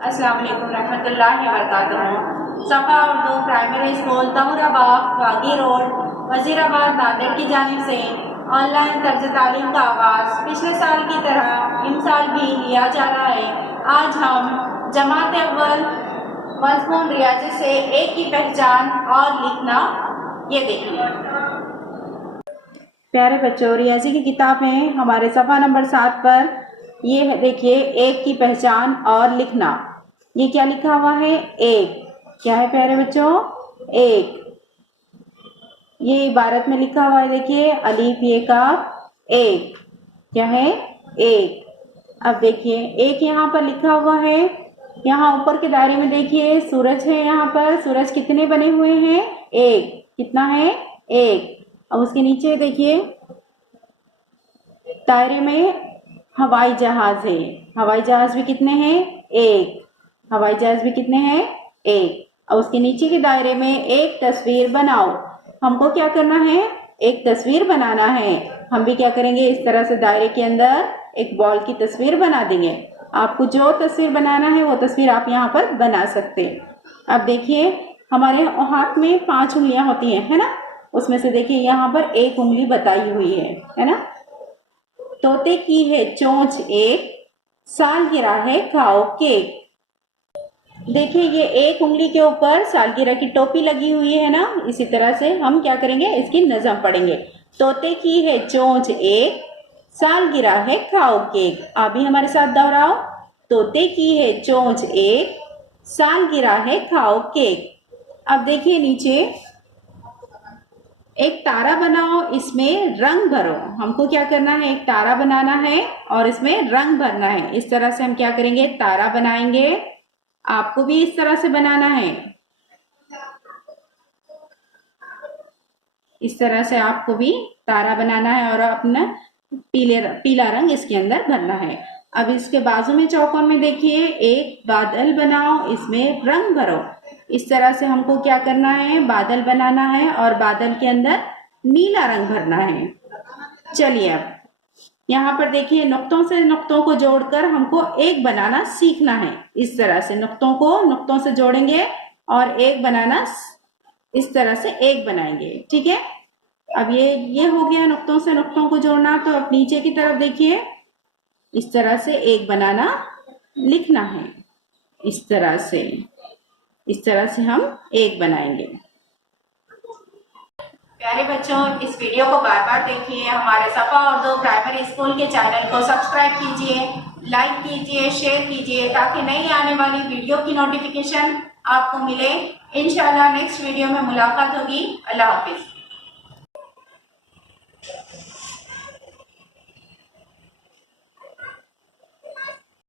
अस्सलाम वालेकुम रहमतुल्लाहि व बरकातहू। सफ़ा उर्दू प्राइमरी स्कूल तहुराबाग बागी रोड वजीराबाद नांदेड़ की जानिब से ऑनलाइन तर्ज तालीम का आगाज़ पिछले साल की तरह इन साल भी लिया जा रहा है। आज हम जमात अव्वल मज़मून रियाजी से एक की पहचान और लिखना ये देखिए। प्यारे बच्चों, रियाजी की किताब में हमारे सफ़ा नंबर 7 पर ये है, देखिए, एक की पहचान और लिखना। ये क्या लिखा हुआ है? एक। क्या है प्यारे बच्चों? एक। ये इबारत में लिखा हुआ है, देखिए, अलीफ ये का एक। क्या है? एक। अब देखिए, एक यहाँ पर लिखा हुआ है। यहाँ ऊपर के दायरे में देखिए सूरज है। यहाँ पर सूरज कितने बने हुए हैं? एक। कितना है? एक। अब उसके नीचे देखिए दायरे में हवाई जहाज है। हवाई जहाज भी कितने हैं? एक। हवाई जहाज भी कितने हैं? एक। और उसके नीचे के दायरे में एक तस्वीर बनाओ। हमको क्या करना है? एक तस्वीर बनाना है। हम भी क्या करेंगे? इस तरह से दायरे के अंदर एक बॉल की तस्वीर बना देंगे। आपको जो तस्वीर बनाना है वो तस्वीर आप यहाँ पर बना सकते हैं। अब देखिए, हमारे हाथ में 5 उंगलियां होती हैं, है ना? उसमें से देखिए यहाँ पर एक उंगली बताई हुई है ना? तोते की है चोंच एक, सालगिरह है खाओ केक। देखिए, ये एक उंगली के ऊपर सालगिरह की टोपी लगी हुई है ना? इसी तरह से हम क्या करेंगे? इसकी नज़म पढ़ेंगे। तोते की है चोंच एक, सालगिरह है खाओ केक। आप भी हमारे साथ दोहराओ। तोते की है चोंच एक, सालगिरह है खाओ केक। अब देखिए नीचे एक तारा बनाओ, इसमें रंग भरो। हमको क्या करना है? एक तारा बनाना है और इसमें रंग भरना है। इस तरह से हम क्या करेंगे? तारा बनाएंगे। आपको भी इस तरह से बनाना है। इस तरह से आपको भी तारा बनाना है और अपना पीला रंग इसके अंदर भरना है। अब इसके बाजू में चौकोन में देखिए एक बादल बनाओ, इसमें रंग भरो। इस तरह से हमको क्या करना है? बादल बनाना है और बादल के अंदर नीला रंग भरना है। चलिए, अब यहाँ पर देखिए नुक्तों से नुक्तों को जोड़कर हमको एक बनाना सीखना है। इस तरह से नुक्तों को नुक्तों से जोड़ेंगे और एक बनाना, इस तरह से एक बनाएंगे। ठीक है? अब ये हो गया नुक्तों से नुक्तों को जोड़ना। तो अब नीचे की तरफ देखिए, इस तरह से एक बनाना लिखना है। इस तरह से हम एक बनाएंगे। प्यारे बच्चों, इस वीडियो को बार बार देखिए। हमारे सफ़ा उर्दू प्राइमरी स्कूल के चैनल को सब्सक्राइब कीजिए, लाइक कीजिए, शेयर कीजिए, ताकि नई आने वाली वीडियो की नोटिफिकेशन आपको मिले। इंशाल्लाह नेक्स्ट वीडियो में मुलाकात होगी। अल्लाह हाफिज।